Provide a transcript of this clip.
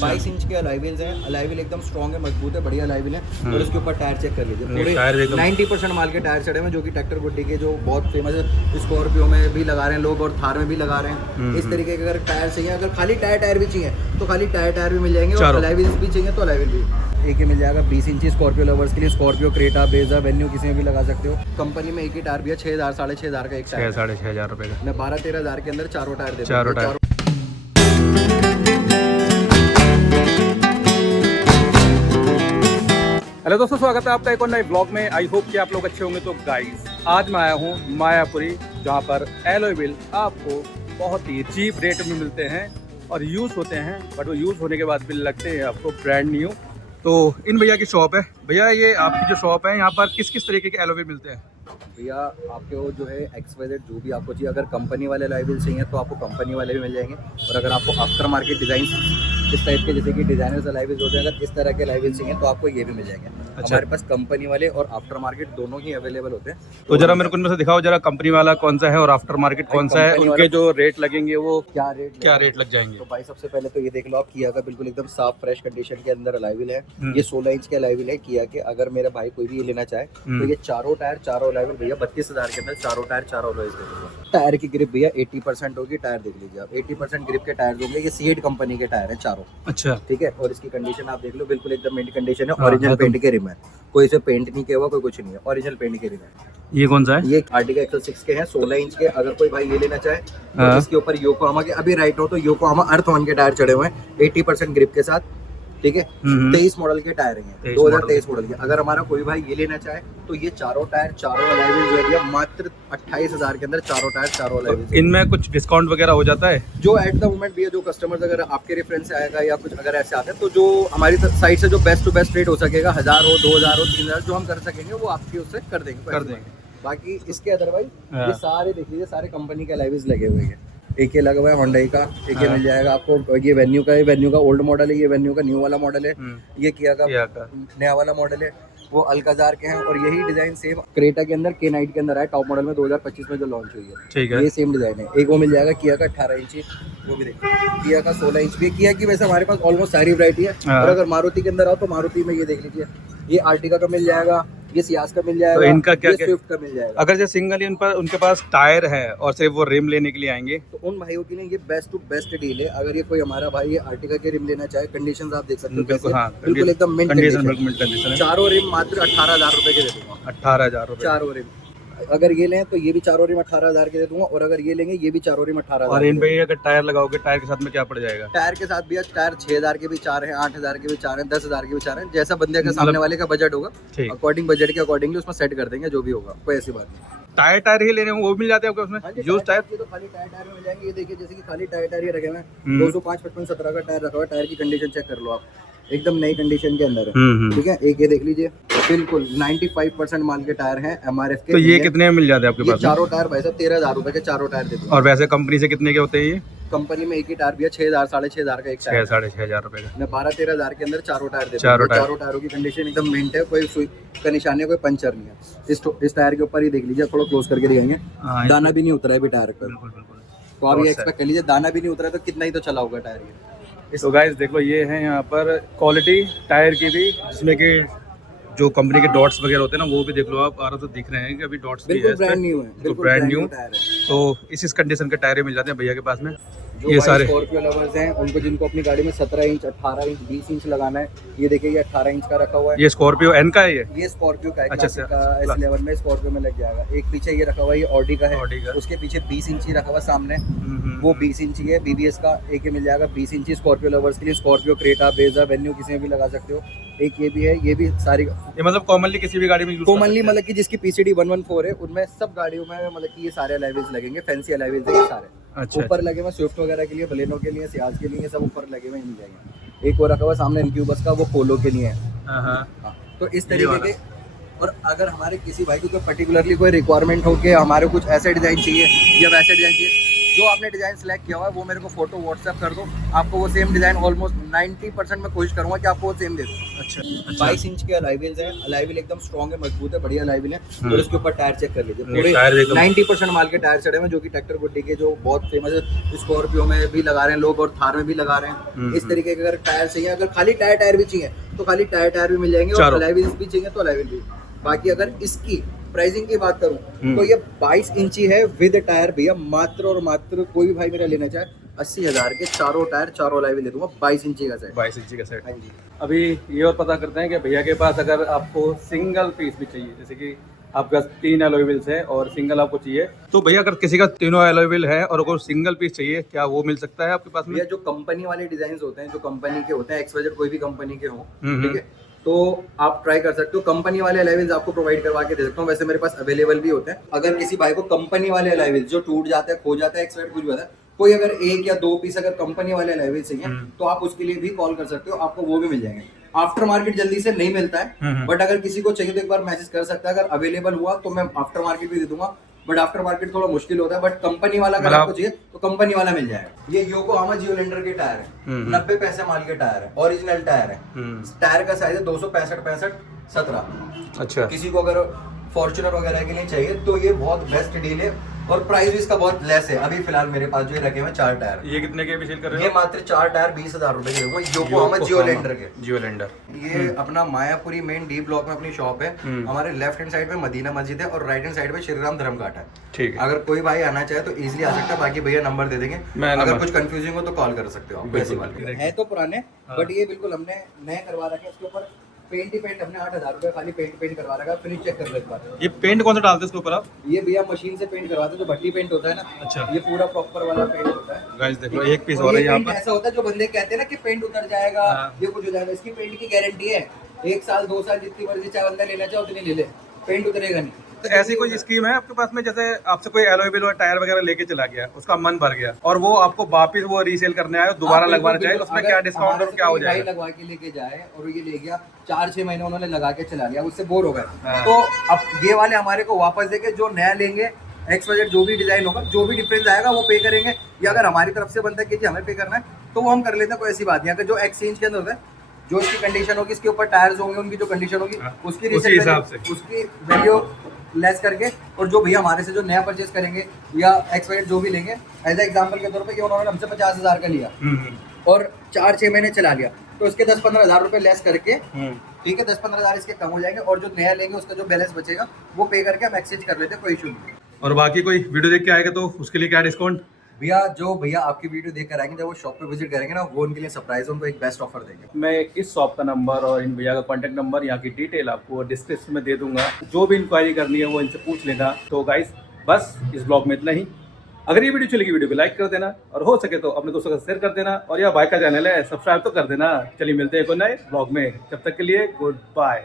22 inch के alloy wheels हैं। Alloy wheel एकदम स्ट्रॉन्ग है, मजबूत है, बढ़िया अलॉय व्हील है। और इसके ऊपर टायर चेक कर लीजिए, पूरे 90% माल के टायर चढ़े हुए हैं, जो कि ट्रैक्टर गुड्डी के जो बहुत फेमस है। स्कॉर्पियो में भी लगा रहे हैं लोग और थार में भी लगा रहे हैं। इस तरीके के अगर टायर चाहिए, अगर खाली टायर भी चाहिए तो खाली टायर भी मिल जाएंगे, और अलॉय व्हील्स भी चाहिए तो अलॉय व्हील भी एक ही मिल जाएगा। 20 इंची स्कॉर्पियो लवर्स के लिए, स्कॉर्पियो, क्रेटा, ब्रेजा, वेन्यू किसी में भी लगा सकते हो। कंपनी में एक ही टायर भी है, 6,000 साढ़े 6,000 का एक टायर, 6,500 रुपए का। मैं 12-13,000 के अंदर चारों टायर दे चारों टायर। हेलो दोस्तों, स्वागत है आपका एक और नए ब्लॉग में। आई होप कि आप लोग अच्छे होंगे। तो गाइस, आज मैं आया हूँ मायापुरी, जहाँ पर एलॉय व्हील आपको बहुत ही चीप रेट में मिलते हैं और यूज़ होते हैं, बट वो यूज़ होने के बाद भी लगते हैं आपको ब्रांड न्यू। तो इन भैया की शॉप है। भैया, ये आपकी जो शॉप है, यहाँ पर किस किस तरीके के एलॉय व्हील मिलते हैं? भैया आपको जो है XYZ जो भी आपको चाहिए, अगर कंपनी वाले अलॉय व्हील चाहिए तो आपको कंपनी वाले भी मिल जाएंगे, और अगर आपको आफ्टर मार्केट डिजाइन इस टाइप के, जैसे कि डिजाइनर्स अलॉय व्हील्स होते हैं, अगर इस तरह के अलॉय व्हील चाहिए तो आपको ये भी मिल जाएंगे। अच्छा। हमारे पास कंपनी वाले और आफ्टर मार्केट दोनों ही अवेलेबल होते हैं। तो जरा मेरे को उनमें से दिखाओ जरा, कंपनी वाला कौन सा है और आफ्टर मार्केट कौन सा है, उनके जो रेट लगेंगे वो क्या रेट लग जाएंगे? तो भाई सबसे पहले तो ये देख लो आप, किया का बिल्कुल एकदम साफ फ्रेश कंडीशन के अंदर अलॉय व्हील है। ये 16 इंच के अलॉय व्हील है किया के। अगर मेरा भाई कोई भी ये लेना चाहे तो ये चारों टायर चारों अलॉय व्हील भैया 32,000 के अंदर चारों टायर चारों अलॉय व्हील। टायर की ग्रिप भैया 80% होगी। टायर देख लीजिए आप, 80% ग्रिप के टायर होंगे। ये सीएट कंपनी के टायर है चारों। अच्छा, ठीक है। और इसकी कंडीशन आप देख लो, बिल्कुल एकदम मिंट कंडीशन है। ओरिजिनल पेंट के रिम है, कोई इसे पेंट नहीं किया हुआ, कोई कुछ नहीं है, ओरिजिनल पेंट के रिम है। ये कौन सा है? ये आर्टिका एक्सल 6 के हैं, 16 इंच के। अगर कोई भाई ये लेना चाहे तो इसके ऊपर योकोहामा के, अभी राइट हो तो योकोहामा अर्थ वन के टायर चढ़े हुए हैं 80% ग्रिप के साथ। ठीक है। 23 मॉडल के टायर हैं, 2023 मॉडल के। अगर हमारा कोई भाई ये लेना चाहे तो ये चारों टायर चारों अलॉय व्हील जो है मात्र 28,000 के अंदर चारों टायर चारों अलॉय व्हील। इनमें कुछ डिस्काउंट वगैरह हो जाता है? जो एट द मोमेंट भी है, जो कस्टमर्स अगर आपके रेफरेंस से आएगा या कुछ अगर ऐसे आते हैं, तो जो हमारी साइड से जो बेस्ट टू बेस्ट रेट हो सकेगा, 1000 हो, 2000 हो, 3000 जो हम कर सकेंगे वो आपकी उससे कर देंगे। बाकी इसके अदरवाइज ये सारे देख लीजिए, सारे कंपनी के अलॉय व्हील्स लगे हुए हैं। एक ये लगा हुआ है होंडा का, एक ये मिल जाएगा आपको। ये वेन्यू का है, वेन्यू का ओल्ड मॉडल है, ये वेन्यू का न्यू वाला मॉडल है। ये किया का नया वाला मॉडल है, वो अल्काजार के हैं। और यही डिजाइन सेम क्रेटा के अंदर, K9 के अंदर है, टॉप मॉडल में 2025 में जो लॉन्च हुई है। ठीक है। ये सेम डिजाइन है। एक वो मिल जाएगा किया का 18 इंची, वो भी देखिए। किया का 16 इंच भी, किया की वैसे हमारे पास ऑलमोस्ट सारी वैरायटी है। और अगर मारुति के अंदर आओ तो मारुति में ये देख लीजिए, ये आर्टिका का मिल जाएगा, ये सियाज का मिल जाएगा। तो इनका क्या स्विफ्ट का मिल जाएगा। अगर जैसे सिंगल उनके पास टायर है और सिर्फ वो रिम लेने के लिए आएंगे तो उन भाइयों के लिए ये बेस्ट टू बेस्ट डील है। अगर ये कोई हमारा भाई ये आर्टिका के रिम लेना चाहे, कंडीशंस आप देख सकते हो। बिल्कुल, हाँ, बिल्कुल एकदम मिंट कंडीशन। चारों रिम मात्र 18,000 रुपए के दे दूंगा। 18,000 रुपए चारों रिम अगर ये लें तो ये भी चारों रिम 18,000 के दे दूंगा, और अगर ये लेंगे ये भी चारों रिम 18,000। और इन पे अगर टायर लगाओगे, टायर के साथ में क्या पड़ जाएगा? टायर के साथ भी टायर 6,000 के भी 4 हैं, 8,000 के भी 4 हैं, 10,000 के भी 4 हैं। जैसा बंदे का सामने वाले का बजट होगा, अकॉर्डिंग बजट के अकॉर्डिंगली उसमें सेट कर देंगे, जो भी होगा, कोई ऐसी बात नहीं। टायर ही लेने वो मिल जाते हैं उसमें? यूज टायर तो खाली टायर में मिल जाएंगे। ये देखिए, जैसे कि खाली टायर ये रखे हुए हैं, 205, 55, 17 का टायर रखा हुआ है। टायर की कंडीशन चेक कर लो आप, एकदम नई कंडीशन के अंदर है। ठीक है। एक ये देख लीजिए, बिल्कुल 95% माल के टायर हैं MRF के। तो ये कितने में मिल जाते हैं आपके पास? चारों टायर भाई साहब 13,000 रुपए के चारों टायर देते हैं। और वैसे कंपनी से कितने के होते हैं ये? कंपनी में एक ही टायर भी है, 6,000 साढ़े 6,000 का एक टायर। 6,500 रुपए का। मैं 12-13,000 के अंदर चारों टायर देता हूं। चारों टायरों की कंडीशन एकदम मिंट है, कोई सुई का निशान है, कोई पंचर नहीं है। इस टायर के ऊपर ही देख लीजिए, थोड़ा क्लोज करके दिखाएंगे, दाना भी नहीं उतरा है भी टायर पर। तो आप ये एक्सपेक्ट कर लीजिए, दाना भी नहीं उतरा है तो कितना ही तो चला होगा टायर ये। तो गाइस देख लो, ये है यहाँ पर क्वालिटी टायर की भी, जिसमें कि जो कंपनी के डॉट्स वगैरह होते हैं ना, वो भी देख लो आप, आराम से दिख रहे हैं कि अभी डॉट्स भी है, ब्रांड न्यू है, बिल्कुल ब्रांड न्यू टायर है। तो इस कंडीशन के टायर मिल जाते हैं भैया के पास में। जो ये सारे स्कॉर्पियो लवर्स हैं, उनको जिनको अपनी गाड़ी में 17 इंच, 18 इंच, 20 इंच लगाना है, ये देखिए, ये 18 इंच का रखा हुआ है। ये स्कॉर्पियो एन का है? ये स्कॉर्पियो का है। अच्छा, S11 में स्कॉर्पियो में लग जाएगा। एक पीछे ये रखा हुआ है, ये ऑडी का है। उसके पीछे 20 इंची रखा हुआ सामने, वो 20 इंची है BBS का। एक ये मिल जाएगा 20 इंची स्कॉर्पियो लवर्स के लिए। स्कॉर्पियो, क्रेटा, ब्रेजा, वेन्यू किसी में भी लगा सकते हो। एक ये भी है, ये भी सारी, ये मतलब कॉमनली किसी भी गाड़ी में यूज कॉमनली, मतलब कि जिसकी PCD 114 है, उनमें सब गाड़ियों में मतलब कि ये सारे अलॉय व्हील्स लगेंगे, फैंसी अलॉय व्हील्स है सारे। अच्छा, ऊपर लगे हुए स्विफ्ट वगैरह के लिए, बलेनो के लिए, सियाज के लिए, सब ऊपर लगे हुए मिल जाएंगे। एक और रखा हुआ सामने इनक्यूबस का, वो पोलो के लिए है। तो इस तरीके के। और अगर हमारे किसी भाई को पर्टिकुलरली कोई रिक्वायरमेंट हो कि हमारे कुछ ऐसे डिजाइन चाहिए या वैसे डिजाइन चाहिए, जो आपने डिजाइन सेलेक्ट किया हुआ है वो मेरे को फोटो व्हाट्सएप कर दो, आपको वो सेम डिजाइन ऑलमोस्ट 90% मैं कोशिश करूंगा कि आपको वो सेम दे दूँ। अच्छा 22 इंच के अलाइ व्हील्स हैं। अलाइ व्हील एकदम स्ट्रॉन्ग है, मजबूत है, बढ़िया अलाइ व्हील है। और इसके ऊपर टायर चेक कर लीजिए, पूरे टायर भी एकदम 90% माल के टायर चढ़े हुए हैं, जो कि ट्रैक्टर गुड्डी के जो बहुत फेमस है। स्कॉर्पियो में भी लगा रहे हैं लोग और थार में भी लगा रहे हैं। इस तरीके के अगर टायर चाहिए, अगर खाली टायर भी चाहिए तो खाली टायर भी मिल जाएंगे, और अलाइ व्हील्स भी चाहिए तो अलाइ व्हील भी। बाकी अगर इसकी प्राइसिंग की बात करूं तो ये 22 इंची है विद टायर भैया, मात्र और मात्र कोई भी भाई मेरा लेना चाहे 80,000 के चारों टायर चारों अलाइ व्हील दे दूंगा। 22 इंची का सेट। 22 इंची का सेट। हाँ जी। अभी ये और पता करते हैं कि भैया के पास अगर आपको सिंगल पीस भी चाहिए, जैसे कि आपके पास 3 एलॉय व्हील्स है और सिंगल आपको चाहिए, तो भैया अगर किसी का तीनों एलॉय व्हील है और अगर सिंगल पीस चाहिए, क्या वो मिल सकता है आपके पास में? भैया जो कंपनी वाले डिजाइन होते हैं, जो कंपनी के होते हैं, XYZ कोई भी कंपनी के हो, ठीक है, तो आप ट्राई कर सकते हो। कंपनी वाले अलाइ व्हील्स आपको प्रोवाइड करवा के दे सकता हूँ। वैसे मेरे पास अवेलेबल भी होते हैं। अगर किसी भाई को कंपनी वाले अलाइ व्हील्स जो टूट जाते हैं, खो जाते हैं, XYZ कुछ भी होता है, कोई अगर 1 या 2 पीस अगर कंपनी वाले अलाइ व्हील्स चाहिए तो आप उसके लिए भी कॉल कर सकते हो, आपको वो भी मिल जाएंगे। आफ्टर मार्केट जल्दी से नहीं मिलता है, बट अगर किसी को चाहिए तो एक बार मैसेज कर सकता है। अगर अवेलेबल हुआ तो मैं आफ्टर मार्केट भी दे दूंगा, बट आफ्टर मार्केट थोड़ा मुश्किल होता है। बट कंपनी वाला अगर आपको चाहिए तो कंपनी वाला मिल जाएगा। ये योकोहामा जियोलैंडर के टायर है, 90 पैसे माल के टायर है, ओरिजिनल टायर है। टायर का साइज है 265/65/17। अच्छा, किसी को अगर फॉर्च्यूनर वगैरह के लिए चाहिए तो ये बहुत बेस्ट डील है, और प्राइस भी इसका बहुत लेस है। अभी फिलहाल मेरे पास जो ये रखे हुए 4 टायर, ये कितने के भी सेल कर रहे ये हो? मात्र 4 टायर 20,000 रुपए के होंगे, योकोहामा जियोलैंडर के। जियोलैंडर ये अपना मायापुरी मेन डी ब्लॉक में अपनी शॉप है। हमारे लेफ्ट हैंड साइड में मदीना मस्जिद है और राइट हैंड साइड में श्री राम धर्म घाट है। ठीक है। अगर कोई भाई आना चाहे तो इजीली आ सकता है, बाकी भैया नंबर दे देंगे। अगर कुछ कंफ्यूजिंग हो तो कॉल कर सकते हो आप। ऐसी बात नहीं है, तो पुराने बट ये बिल्कुल हमने नए करवा रखे हैं। इसके ऊपर पेंट ही पेंट हमने 8,000 रुपए खाली पेंट करवा रखा है। फिनिश चेक कर लो एक बार। ये पेंट कौन सा डालते हैं इसके ऊपर आप? ये भैया मशीन से पेंट करवाते हैं, जो भट्टी पेंट होता है ना। अच्छा, ये पूरा प्रॉपर वाला पेंट होता है। गाइस देखो, एक पीस और है यहाँ पर। ऐसा होता है जो बंदे कहते हैं ना कि पेंट उतर जाएगा, ये कुछ हो जाएगा, इसकी पेंट की गारंटी है 1 साल 2 साल, जितनी मर्जी चाहे बंदा लेना चाहे उतनी ले ले, पेंट उतरेगा नहीं। तो ऐसी कोई स्कीम है आपके पास में, जैसे आपसे कोई एलॉय व्हील और टायर वगैरह लेके चला गया, उसका मन भर गया और वो आपको वापस वो रीसेल करने आए, दोबारा लगवाना चाहे, तो उसमें क्या डिस्काउंट और क्या हो जाएगा? लगवा के लेके जाए और ये ले गया 4-6 महीने उन्होंने लगा के चला गया, उससे बोर हो गए, तो अब ये वाले हमारे को वापस देके जो नया लेंगे, XYZ जो भी डिजाइन होगा, जो भी डिफरेंस आएगा वो पे करेंगे, या अगर हमारी तरफ से बनता है कि जी हमें पे करना है तो वो हम कर लेते हैं, कोई ऐसी बात नहीं है। जो एक्सचेंज के अंदर होता है, जो इसकी कंडीशन होगी, इसके ऊपर टायर्स होंगे, उनकी जो कंडीशन होगी उसकी हिसाब से उसकी वैल्यू लेस करके, और जो भैया हमारे से जो नया परचेज करेंगे या XYZ जो भी लेंगे, एज एग्जांपल के तौर पे ये उन्होंने हमसे 50,000 का लिया और 4-6 महीने चला लिया, तो इसके 10-15,000 रुपए लेस करके, ठीक है, 10-15,000 इसके कम हो जाएंगे, और जो नया लेंगे उसका जो बैलेंस बचेगा वो पे करके हम एक्सचेंज कर लेते हैं, कोई इशू नहीं। और बाकी कोई वीडियो देख के आएगा तो उसके लिए क्या डिस्काउंट? भैया जो भैया आपकी वीडियो देख कर आएंगे, जब वो शॉप पे विजिट करेंगे ना, वो उनके लिए सरप्राइज, उनको एक बेस्ट ऑफर देंगे। मैं इस शॉप का नंबर और इन भैया का कॉन्टैक्ट नंबर, यहाँ की डिटेल आपको डिस्क्रिप्शन में दे दूंगा। जो भी इंक्वायरी करनी है वो इनसे पूछ लेना। तो गाइस बस इस ब्लॉग में इतना ही। अगर ये वीडियो चलेगी, वीडियो को लाइक कर देना, और हो सके तो अपने दोस्तों का शेयर कर देना, और यह भाई का चैनल है, सब्सक्राइब तो कर देना। चलिए मिलते हैं एक नए ब्लॉग में, जब तक के लिए गुड बाय।